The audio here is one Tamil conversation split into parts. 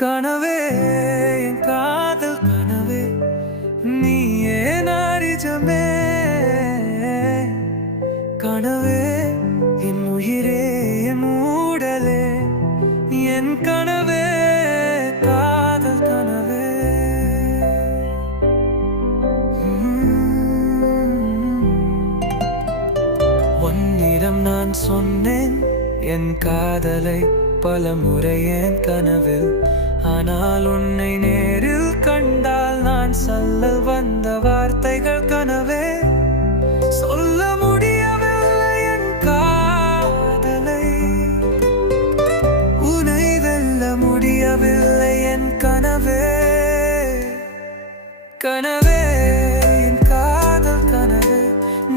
கனவே என் காதல் கனவே நீயே நாரிஜமே கனவே என் உயிரே என் ஊடலே என் கனவே காதல் கனவே உன்னிடம் நான் சொன்னேன் என் காதலை பல முறை என் கனவில் ஆனால் உன்னை நேரில் கண்டால் நான் சொல்ல வந்த வார்த்தைகள் கனவே சொல்ல முடியவில்லை என் காதலை உன்னை வெல்ல முடியவில்லை என் கனவே கனவே என் காதல் கனவே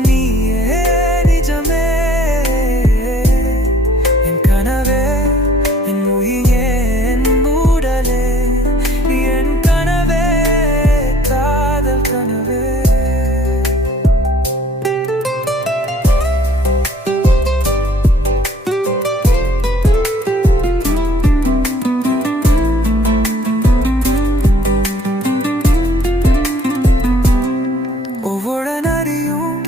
நீயே நிஜமே என் கனவே என் உயிரே என் மூடலே என் கனவே காதல் கனவே ஒவ்வொரு நரியும்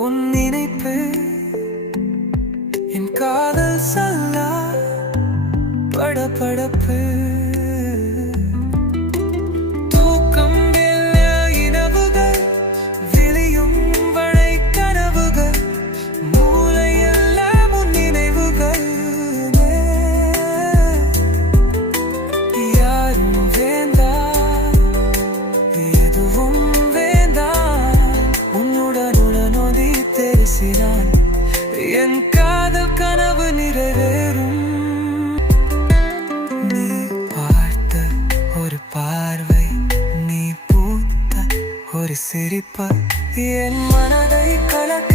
உன் நினைப்பு என் காதல் சொல்ல படபடப்பு தூக்கம் இல்ல இரவுகள் விழியும் வழை கனவுகள் மூளையெல்லாம் உன் நினைவுகள் யாரும் வேண்டாம் எதுவும் வேண்டாம் உன்னுடன் உடனொதி தெரிசினான் என் காதல் கனவு நிறைவேறும் நீ பார்த்த ஒரு பார்வை நீ பூத்த ஒரு சிரிப்பு என் மனதை கலக்க